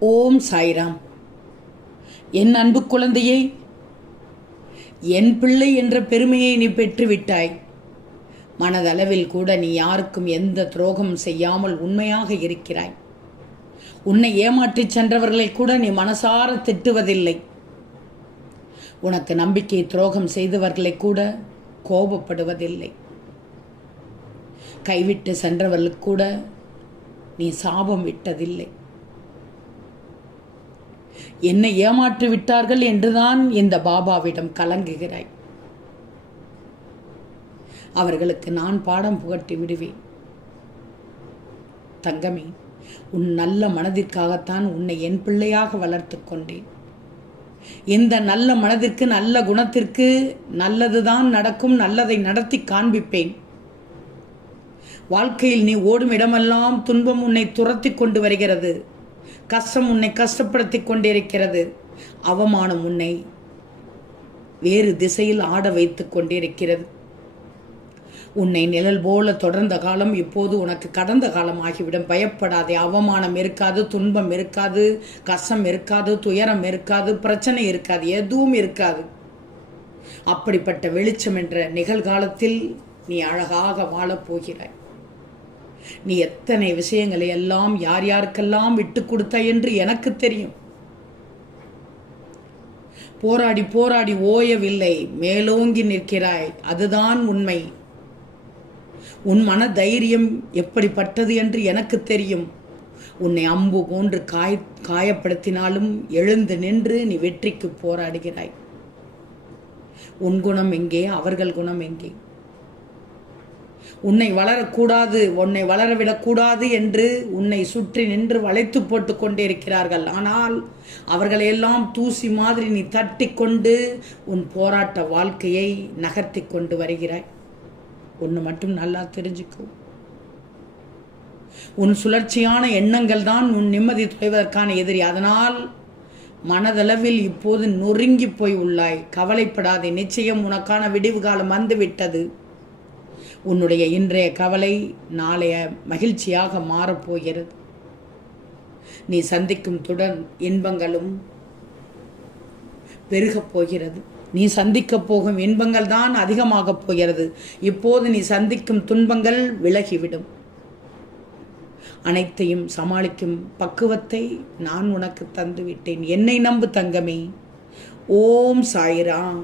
ஓம் சாய்ராம். என் அன்பு குழந்தையே என் பிள்ளை என்ற பெருமையை நீ பெற்றுவிட்டாய். மனதளவில் கூட நீ யாருக்கும் எந்த துரோகம் செய்யாமல் உண்மையாக இருக்கிறாய். உன்னை ஏமாற்றிச் சென்றவர்களை கூட நீ மனசார திட்டுவதில்லை. உனக்கு நம்பிக்கை துரோகம் செய்தவர்களை கூட கோபப்படுவதில்லை. கைவிட்டு சென்றவர்களுக்கு கூட நீ சாபம் விட்டதில்லை. என்னை ஏமாற்றி விட்டார்கள் என்றுதான் இந்த பாபாவிடம் கலங்குகிறாய். அவர்களுக்கு நான் பாடம் புகட்டி விடுவேன். தங்கமே உன் நல்ல மனதிற்காகத்தான் உன்னை என் பிள்ளையாக வளர்த்து கொண்டேன். இந்த நல்ல மனதிற்கு நல்ல குணத்திற்கு நல்லதுதான் நடக்கும் நல்லதை நடத்தி காண்பிப்பேன். வாழ்க்கையில் நீ ஓடும் இடமெல்லாம் துன்பம் உன்னை துரத்தி கொண்டு வருகிறது. கஷ்டம் உன்னை கஷ்டப்படுத்தி கொண்டிருக்கிறது. அவமானம் உன்னை வேறு திசையில் ஆட வைத்து கொண்டிருக்கிறது. உன்னை நிழல் போல தொடர்ந்த காலம் இப்போது உனக்கு கடந்த காலம் ஆகிவிடும் பயப்படாதே. அவமானம் இருக்காது துன்பம் இருக்காது கஷ்டம் இருக்காது துயரம் இருக்காது பிரச்சனை இருக்காது எதுவும் இருக்காது. அப்படிப்பட்ட வெளிச்சம் என்ற நிகழ்காலத்தில் நீ அழகாக வாழப் போகிறாய். நீ எத்தனை விஷயங்களை எல்லாம் யார் யாருக்கெல்லாம் விட்டு கொடுத்த என்று எனக்கு தெரியும். போராடி போராடி ஓயவில்லை மேலோங்கி நிற்கிறாய். அதுதான் உண்மை. உன் மன தைரியம் எப்படிப்பட்டது என்று எனக்கு தெரியும். உன்னை அம்பு போன்று காய் காயப்படுத்தினாலும் எழுந்து நின்று நீ வெற்றிக்கு போராடுகிறாய். உன் குணம் எங்கே? அவர்கள் குணம் எங்கே? உன்னை வளரக்கூடாது உன்னை வளரவிடக்கூடாது என்று உன்னை சுற்றி நின்று வளைத்து போட்டு கொண்டே இருக்கிறார்கள் ஆனால் அவர்களையெல்லாம் தூசி மாதிரி நீ தட்டி கொண்டு உன் போராட்ட வாழ்க்கையை நகர்த்தி கொண்டு வருகிறாய். ஒன்று மட்டும் நல்லா தெரிஞ்சுக்கும் உன் சுழற்சியான எண்ணங்கள் தான் உன் நிம்மதி தொலைவதற்கான எதிரி. அதனால் மனதளவில் இப்போது நொறுங்கி போய் உள்ளாய். கவலைப்படாதே. நிச்சயம் உனக்கான விடிவு காலம் வந்துவிட்டது. உன்னுடைய இன்றைய கவலை நாளைய மகிழ்ச்சியாக மாறப்போகிறது. நீ சந்திக்கும் துடன் இன்பங்களும் பெருகப் போகிறது. நீ சந்திக்கப் போகும் இன்பங்கள் தான் அதிகமாகப் போகிறது. இப்போது நீ சந்திக்கும் துன்பங்கள் விலகிவிடும். அனைத்தையும் சமாளிக்கும் பக்குவத்தை நான் உனக்கு தந்துவிட்டேன். என்னை நம்பு தங்கமே. ஓம் சாய்ராம்.